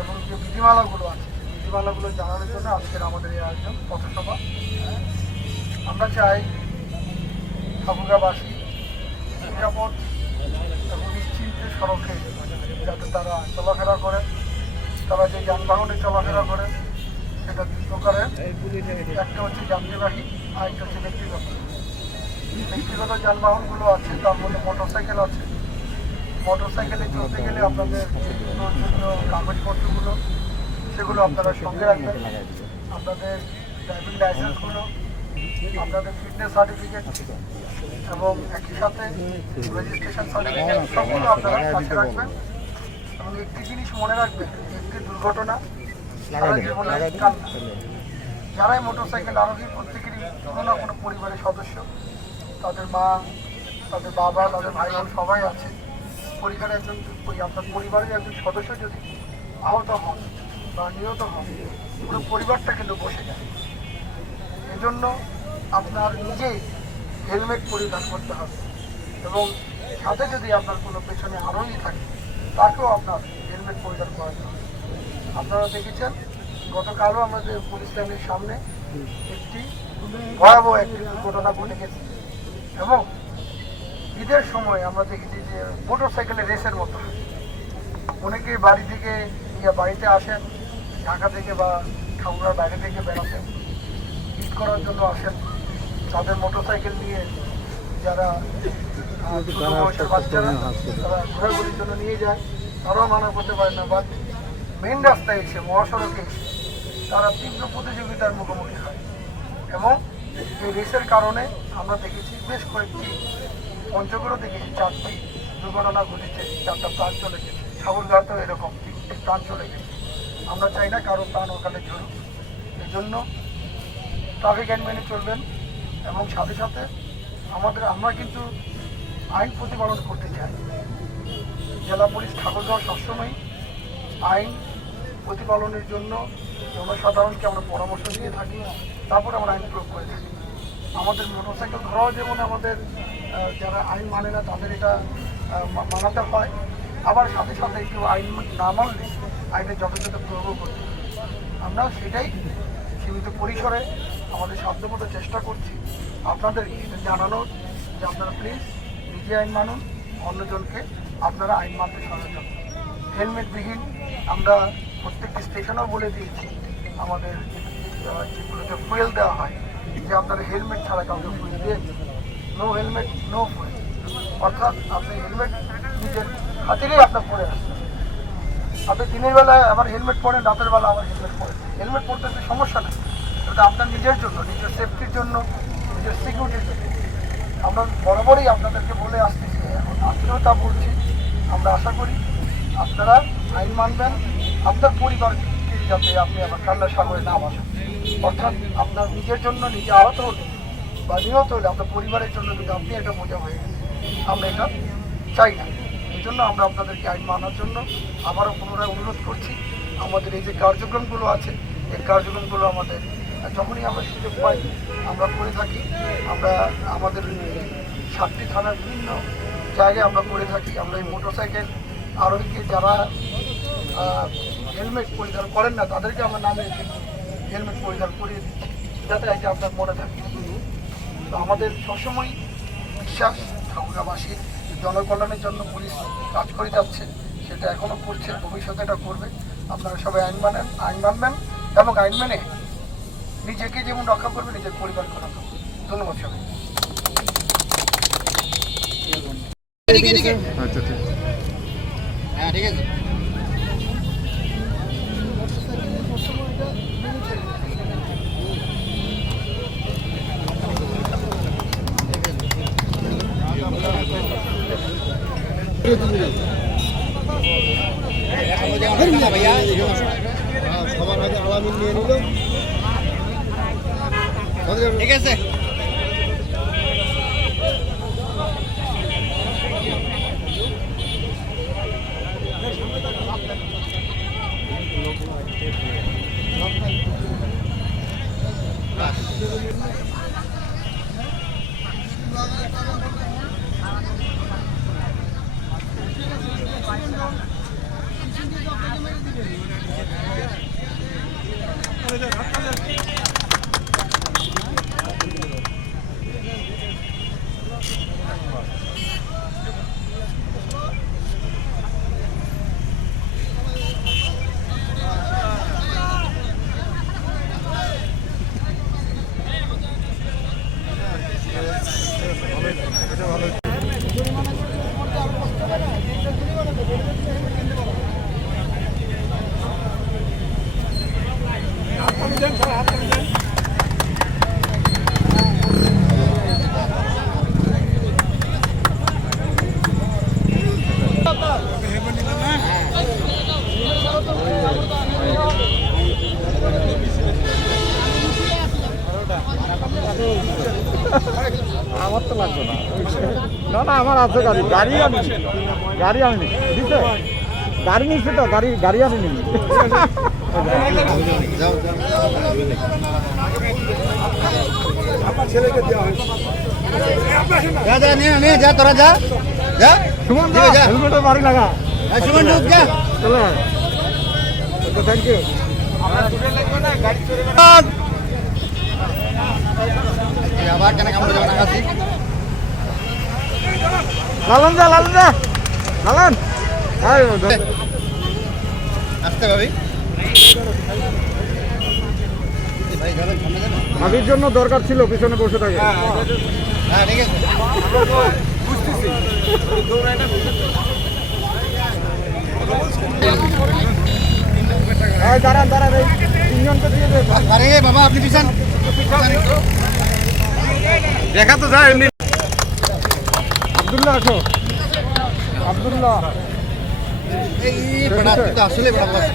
এবং যে বিধিমালাগুলো আছে বিধিমালাগুলো জানানোর জন্য আজকের আমাদের এই আয়োজন পথসভা। আমরা চাই ঠাকুরগাঁওবাসী নিরাপদ এবং নিশ্চিন্তে সড়কে যাতে তারা চলাফেরা করে, তারা যে যানবাহনে চলাফেরা করে সেটা দুই প্রকারের। একটা হচ্ছে যাত্রীবাহী, আরেকটা হচ্ছে ব্যক্তিগত। ব্যক্তিগত যানবাহনগুলো আছে, তার মধ্যে মোটরসাইকেল আছে। মোটরসাইকেলে চলতে গেলে আপনাদের প্রয়োজনীয় কাগজপত্রগুলো সেগুলো আপনারা সঙ্গে রাখবেন। আপনাদের ড্রাইভিং লাইসেন্সগুলো, আপনাদের ফিটনেস সার্টিফিকেট এবং একই সাথে রেজিস্ট্রেশন সার্টিফিকেট সবগুলো আপনারা কাছে রাখবেন। এবং একটি জিনিস মনে রাখবেন, একটি দুর্ঘটনা সারা জীবনের কান্না। যারাই মোটরসাইকেল আরোহী প্রত্যেকেরই কোনো না কোনো পরিবারের সদস্য, তাদের মা, তাদের বাবা, তাদের ভাই বোন সবাই আছে। পরিবারের একজন আপনার পরিবারের একজন সদস্য যদি আহত হন বা নিহত হন, পুরো পরিবারটা কিন্তু বসে যায়। এজন্য আপনার নিজেই হেলমেট পরিধান করতে হবে এবং সাথে যদি আপনার কোনো পেছনে আরোহী থাকে তাকেও আপনার হেলমেট পরিধান করাতে হবে। আপনারা দেখেছেন গতকালও আমাদের পুলিশ লাইনের সামনে একটি ভয়াবহ একটি দুর্ঘটনা ঘটে গেছে এবং ঈদের সময় আমরা দেখেছি যে মোটর সাইকেলের রেসের মতো অনেকে বাড়ি থেকে বাড়িতে আসেন, ঢাকা থেকে বা ঠাকুরার বাইরে থেকে বেড়াতেন, ঈদ করার জন্য আসেন। তাদের মোটর সাইকেল নিয়ে যারা বাচ্চারা তারা ঘোরাঘুরির জন্য নিয়ে যায়, তারাও মানা করতে পারে না। বাট মেন রাস্তায় এসে, মহাসড়কে এসে তারা তীব্র প্রতিযোগিতার মুখোমুখি হয় এবং এই রেসের কারণে আমরা দেখেছি বেশ কয়েকটি পঞ্চগড়ও দেখেছি 4টি দুর্ঘটনা ঘটেছে, 4টা প্রাণ চলে গেছে। ঠাকুরগাঁওতেও এরকম 3টি প্রাণ চলে গেছে। আমরা চাই না কারো প্রাণ ওখানে ঝরুক। এই জন্য ট্রাফিক আইন মেনে চলবেন এবং সাথে সাথে আমরা কিন্তু আইন প্রতিপালন করতে চাই। জেলা পুলিশ ঠাকুরগাঁও সবসময় আইন প্রতিপালনের জন্য জনসাধারণকে আমরা পরামর্শ দিয়ে থাকি, তারপরে আমরা আইন প্রয়োগ করে থাকি। আমাদের মোটরসাইকেল ধরাও যেমন আমাদের যারা আইন মানে না তাদের এটা মানাতে হয়, আবার সাথে সাথে একটু আইন না মানলে আইনের যথাযথ প্রয়োগও করতে হয়। আমরা সেটাই সীমিত পরিসরে আমাদের সাধ্যমতো চেষ্টা করছি আপনাদেরকে এটা জানানোর যে আপনারা প্লিজ নিজে আইন মানুন, অন্যজনকে আপনারা আইন মানতে সচেতন। হেলমেটবিহীন আমরা প্রত্যেকটি স্টেশনেও বলে দিয়েছি, আমাদের যেগুলোতে ফুয়েল দেওয়া হয় যে আপনারা হেলমেট ছাড়া কাউকে ফুয়েল দিয়ে, নো হেলমেট নো ফুয়েল। অর্থাৎ আপনি হেলমেট নিজের খাতিরেই আপনার পরে আসছেন। আপনি দিনের বেলায় আবার হেলমেট পরেন, রাতের বেলা আবার হেলমেট পরেন। হেলমেট পরতে একটা সমস্যা নেই, এটা আপনার নিজের জন্য, নিজের সেফটির জন্য, নিজের সিকিউরিটির জন্য। আমরা বরাবরই আপনাদেরকে বলে আসতেছি, এখন আজকেও তা বলছি। আমরা আশা করি আপনারা আইন মানবেন, আপনার পরিবারকে যাতে আপনি আবার কান্নার সাগরে না ভাসেন। অর্থাৎ আপনার নিজের জন্য নিজে আহত হলে বা নিহত হলে আপনার পরিবারের জন্য যদি আপনি এটা বোঝা হয়ে গেছে, আমরা এটা চাই না। এই জন্য আমরা আপনাদেরকে আইন মানার জন্য আবারও পুনরায় অনুরোধ করছি। আমাদের এই যে কার্যক্রমগুলো আছে, এই কার্যক্রমগুলো আমাদের যখনই আমরা সুযোগ পাই আমরা করে থাকি। আমরা আমাদের 7টি থানার বিভিন্ন জায়গায় আমরা করে থাকি। আমরা এই মোটরসাইকেল আরোহীকে যারা হেলমেট পরিধান করেন না তাদেরকে আমরা নামে হেলমেট পরিধান করিয়ে দিচ্ছি, যাতে এটা আপনার মনে থাকে। তো আমাদের সবসময় বিশ্বাস ঠাকুরগাঁওবাসীর জনকল্যাণের জন্য পুলিশ কাজ করে যাচ্ছে, সেটা এখনও করছে, ভবিষ্যতে এটা করবে। আপনারা সবাই আইন মানবেন এবং আইন মেনে নিজেকে যেমন রক্ষা করবে, নিজের পরিবারকে রক্ষা করবে। ধন্যবাদ সবাই। হ্যাঁ, ঠিক আছে। সবার আগে আলামিন নিয়ে নিল, ঠিক আছে। লাগবে না না না আমার আছে গাড়ি গাড়ি আনিনি দিতে গাড়ি নিচ্ছে তো গাড়ি আনিনি যাও যা যা নিয়ে যা তোরা যা যা সুমন ঠিক আছে, যা। হেলমেটের বাড়ি লাগা সুমন ঢুক যা চলে থ্যাংক ইউ আবার কেন কামড়ে যাবে না কাছে লালন যা লালন আসতে পাবি ভাই যাবেন সামনে যাবেন ভাবির জন্য দরকার ছিল পিছনে বসে থাকে হ্যাঁ ঠিক আছে দাঁড়ান এই তিনজনকে দিয়ে দে আরে বাবা আপনি পিছন দেখা তো যায় এমনি আব্দুল্লাহ আসো আব্দুল্লাহ এই বড় তো আসলে বড়